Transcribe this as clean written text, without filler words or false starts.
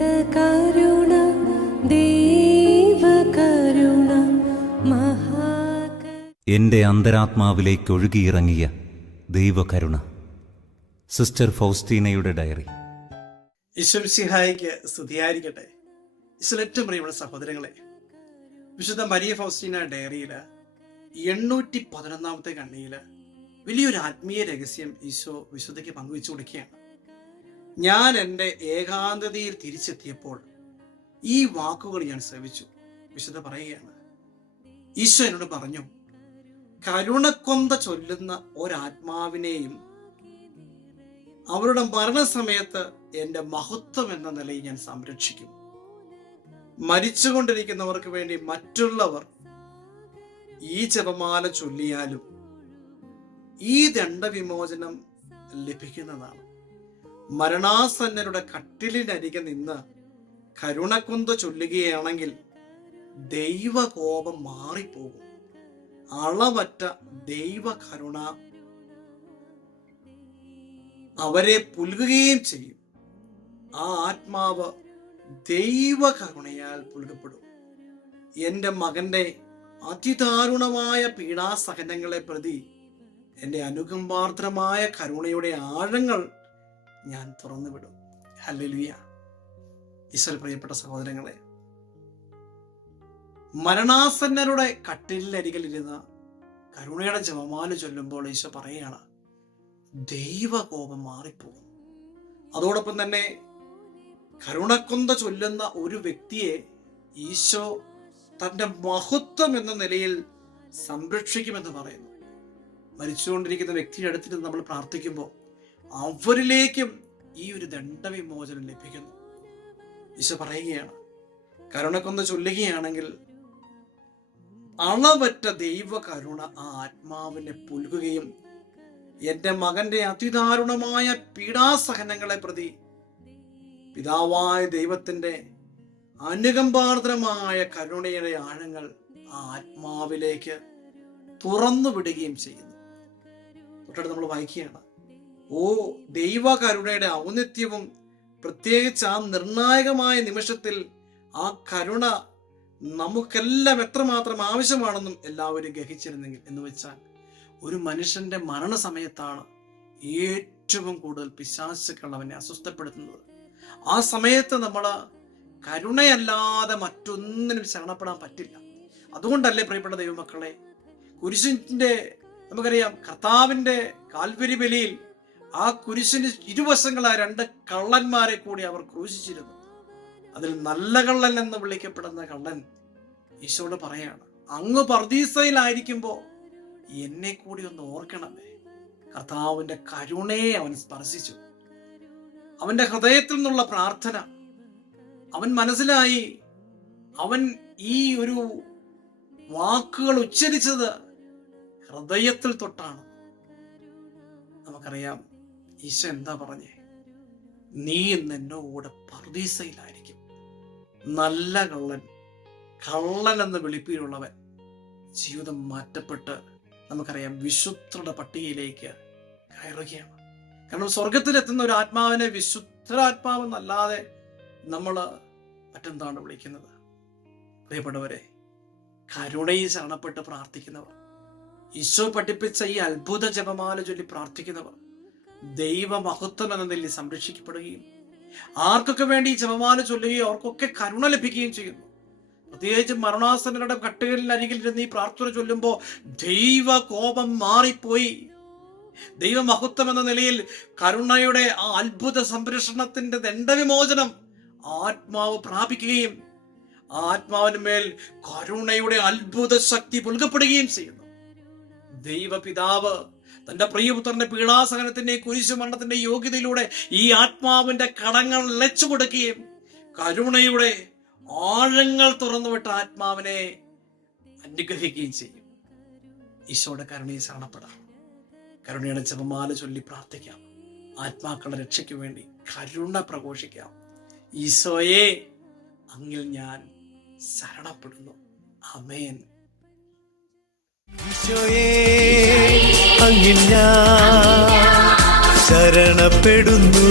കരുണ ദൈവകരുണ എൻ്റെ അന്തരാത്മാവിലേക്ക് ഒഴുകിയിറങ്ങിയ ദൈവകരുണ. Sister ഫൗസ്റ്റീനയുടെ diary. ഈശ്വംസിഹായിക്ക് സ്തുതിയായിരിക്കട്ടെ. ഈശ്വര ഏറ്റവും പ്രിയമുള്ള സഹോദരങ്ങളെ, വിശുദ്ധ മരിയ ഫൗസ്റ്റീന ഡയറിയിൽ 811 കണ്ണിയിൽ വലിയൊരു ആത്മീയ രഹസ്യം ഈശോ വിശുദ്ധയ്ക്ക് പങ്കുവെച്ചു കൊടുക്കുകയാണ്. ഞാൻ എൻ്റെ ഏകാന്തതയിൽ തിരിച്ചെത്തിയപ്പോൾ ഈ വാക്കുകൾ ഞാൻ ശ്രവിച്ചു. വിശുദ്ധ പറയുകയാണ്, ഈശോ എന്നോട് പറഞ്ഞു, കരുണക്കൊന്ത ചൊല്ലുന്ന ഒരാത്മാവിനെയും അവരുടെ മരണസമയത്ത് എൻ്റെ മഹത്വം എന്ന നിലയിൽ ഞാൻ സംരക്ഷിക്കും. മരിച്ചുകൊണ്ടിരിക്കുന്നവർക്ക് വേണ്ടി മറ്റുള്ളവർ ഈ ജപമാല ചൊല്ലിയാലും ഈ ദണ്ഡവിമോചനം ലഭിക്കുന്നതാണ്. മരണാസന്നരുടെ കട്ടിലിനരികെ നിന്ന് കരുണക്കൊന്ത ചൊല്ലുകയാണെങ്കിൽ ദൈവകോപം മാറിപ്പോകും. അളവറ്റ ദൈവകരുണ അവരെ പുൽകുകയും ചെയ്യും. ആ ആത്മാവ് ദൈവകരുണയാൽ പുൽകപ്പെടും. എൻ്റെ മകൻ്റെ അതിദാരുണമായ പീഡാസഹനങ്ങളെ പ്രതി എൻ്റെ അനുകമ്പാർദ്രമായ കരുണയുടെ ആഴങ്ങൾ ഞാൻ തുറന്നുവിടും. ഹല്ലേലൂയ. ഈശ്വര പ്രിയപ്പെട്ട സഹോദരങ്ങളെ, മരണാസന്നരുടെ കട്ടിലിനരികിലിരുന്ന് കരുണയുടെ ജപമാല ചൊല്ലുമ്പോൾ ഈശോ പറയുകയാണ്, ദൈവകോപം മാറിപ്പോകും. അതോടൊപ്പം തന്നെ കരുണക്കൊന്ത ചൊല്ലുന്ന ഒരു വ്യക്തിയെ ഈശോ തൻ്റെ മഹത്വം എന്ന നിലയിൽ സംരക്ഷിക്കുമെന്ന് പറയുന്നു. മരിച്ചുകൊണ്ടിരിക്കുന്ന വ്യക്തിയുടെ അടുത്തിട്ട് നമ്മൾ പ്രാർത്ഥിക്കുമ്പോൾ അവരിലേക്കും ഈ ഒരു ദണ്ഡവിമോചനം ലഭിക്കുന്നു. ഈശോ പറയുകയാണ്, കരുണക്കൊന്ത ചൊല്ലുകയാണെങ്കിൽ അളവറ്റ ദൈവ കരുണ ആ ആത്മാവിനെ പുൽകുകയും എൻ്റെ മകൻ്റെ അതിദാരുണമായ പീഡാസഹനങ്ങളെ പ്രതി പിതാവായ ദൈവത്തിൻ്റെ അനുകമ്പാർദ്രമായ കരുണയുടെ ആഴങ്ങൾ ആ ആത്മാവിലേക്ക് തുറന്നു വിടുകയും ചെയ്യുന്നു. തൊട്ടടുത്ത് നമ്മൾ വായിക്കുകയാണ്, ഓ ദൈവ കരുണയുടെ ഔന്നിത്യവും പ്രത്യേകിച്ച് ആ നിർണായകമായ നിമിഷത്തിൽ ആ കരുണ നമുക്കെല്ലാം എത്രമാത്രം ആവശ്യമാണെന്നും എല്ലാവരും ഗ്രഹിച്ചിരുന്നെങ്കിൽ. എന്ന് വെച്ചാൽ ഒരു മനുഷ്യന്റെ മരണസമയത്താണ് ഏറ്റവും കൂടുതൽ പിശാചുക്കൾ അവനെ അസ്വസ്ഥപ്പെടുത്തുന്നത്. ആ സമയത്ത് നമ്മൾ കരുണയല്ലാതെ മറ്റൊന്നിനും ശരണപ്പെടാൻ പറ്റില്ല. അതുകൊണ്ടല്ലേ പ്രിയപ്പെട്ട ദൈവമക്കളെ, കുരിശിന്റെ നമുക്കറിയാം, കർത്താവിന്റെ കാൽവരി ബലിയിൽ ആ കുരിശിന് ഇരുവശങ്ങളായ 2 കള്ളന്മാരെ കൂടി അവർ ക്രൂശിച്ചിരുന്നു. അതിൽ നല്ല കള്ളൻ എന്ന് വിളിക്കപ്പെടുന്ന കള്ളൻ ഈശോയോട് പറയാണ്, അങ്ങ് പർദീസയിലായിരിക്കുമ്പോൾ എന്നെ കൂടി ഒന്ന് ഓർക്കണമേ. കർത്താവിന്റെ കരുണയെ അവൻ സ്പർശിച്ചു. അവന്റെ ഹൃദയത്തിൽ നിന്നുള്ള പ്രാർത്ഥന അവൻ മനസ്സിലായി. അവൻ ഈ ഒരു വാക്കുകൾ ഉച്ചരിച്ചത് ഹൃദയത്തിൽ തൊട്ടാണ്. നമുക്കറിയാം ഈശോ എന്താ പറഞ്ഞേ, നീ ഇന്ന് എന്നോട് പർദീസയിലായിരിക്കും. നല്ല കള്ളൻ എന്ന വിളിപ്പീരുള്ളവൻ ജീവിതം മാറ്റപ്പെട്ട് നമുക്കറിയാം വിശുദ്ധരുടെ പട്ടികയിലേക്ക് കയറുകയാണ്. കാരണം സ്വർഗത്തിലെത്തുന്ന ഒരു ആത്മാവിനെ വിശുദ്ധാത്മാവെന്നല്ലാതെ നമ്മൾ മറ്റെന്താണ് വിളിക്കുന്നത്? പ്രിയപ്പെട്ടവരെ, കരുണയിൽ ശരണപ്പെട്ട് പ്രാർത്ഥിക്കുന്നവർ, ഈശോ പഠിപ്പിച്ച ഈ അത്ഭുത ജപമാല ചൊല്ലി പ്രാർത്ഥിക്കുന്നവർ ദൈവ മഹത്വം എന്ന നിലയിൽ സംരക്ഷിക്കപ്പെടുകയും ആർക്കൊക്കെ വേണ്ടി ഈ ജപമാല ചൊല്ലുകയും അവർക്കൊക്കെ കരുണ ലഭിക്കുകയും ചെയ്യുന്നു. പ്രത്യേകിച്ച് മരണാസന്നരുടെ കട്ടുകളിനരികിൽ ഇരുന്ന് ഈ പ്രാർത്ഥന ചൊല്ലുമ്പോൾ ദൈവ കോപം മാറിപ്പോയി. ദൈവമഹത്വം എന്ന നിലയിൽ കരുണയുടെ ആ അത്ഭുത സംരക്ഷണത്തിന്റെ ദണ്ഡവിമോചനം ആത്മാവ് പ്രാപിക്കുകയും ആത്മാവിന് മേൽ കരുണയുടെ അത്ഭുത ശക്തി പുൽകപ്പെടുകയും ചെയ്യുന്നു. ദൈവപിതാവ് തന്റെ പ്രിയപുത്രന്റെ പീഡാസഹനത്തിന്റെ കുരിശുമരണത്തിന്റെ യോഗ്യതയിലൂടെ ഈ ആത്മാവിന്റെ കടങ്ങൾ ലച്ചു കൊടുക്കുകയും കരുണയുടെ ആഴങ്ങൾ തുറന്നുവിട്ട ആത്മാവിനെ അനുഗ്രഹിക്കുകയും ചെയ്യും. ഈശോയുടെ കരുണയെ ശരണപ്പെടാം. കരുണയുടെ ജപമാല ചൊല്ലി പ്രാർത്ഥിക്കാം. ആത്മാക്കളുടെ രക്ഷയ്ക്ക് വേണ്ടി കരുണ പ്രഘോഷിക്കാം. ഈശോയെ, അങ്ങിൽ ഞാൻ ശരണപ്പെടുന്നു. ആമേൻ. ഈശോയെ, അങ്ങിൽ ഞാൻ ശരണപ്പെടുന്നു.